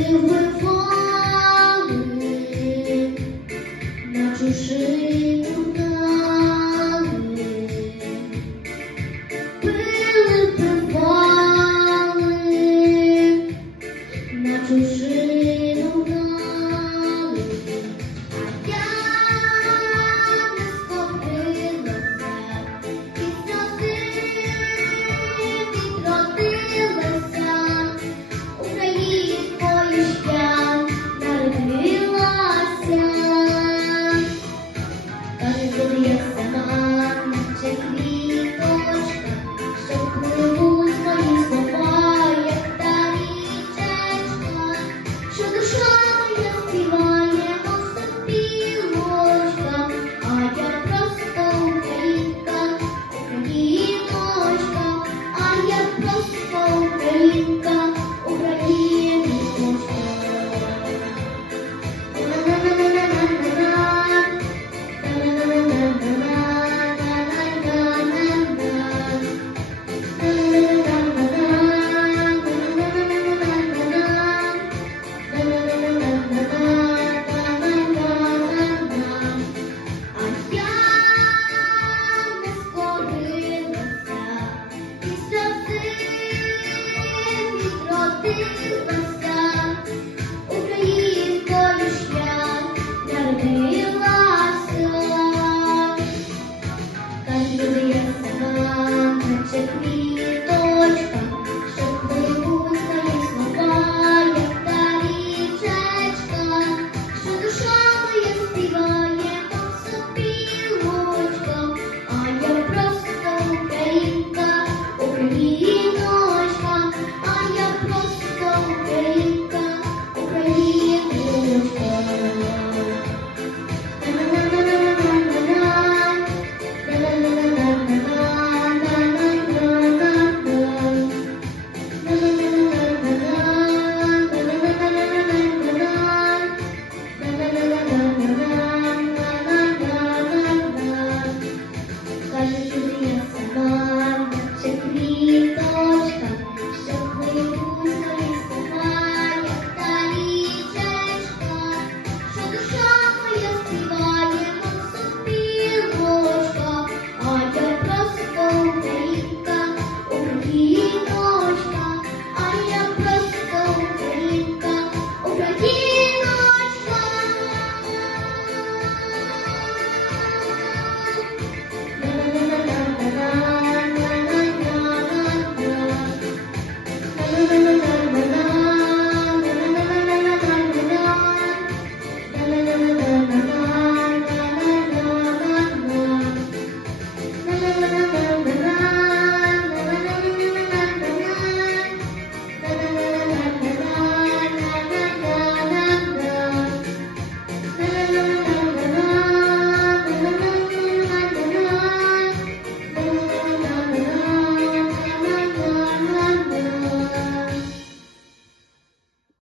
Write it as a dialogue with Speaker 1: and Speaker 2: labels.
Speaker 1: we will Thank you.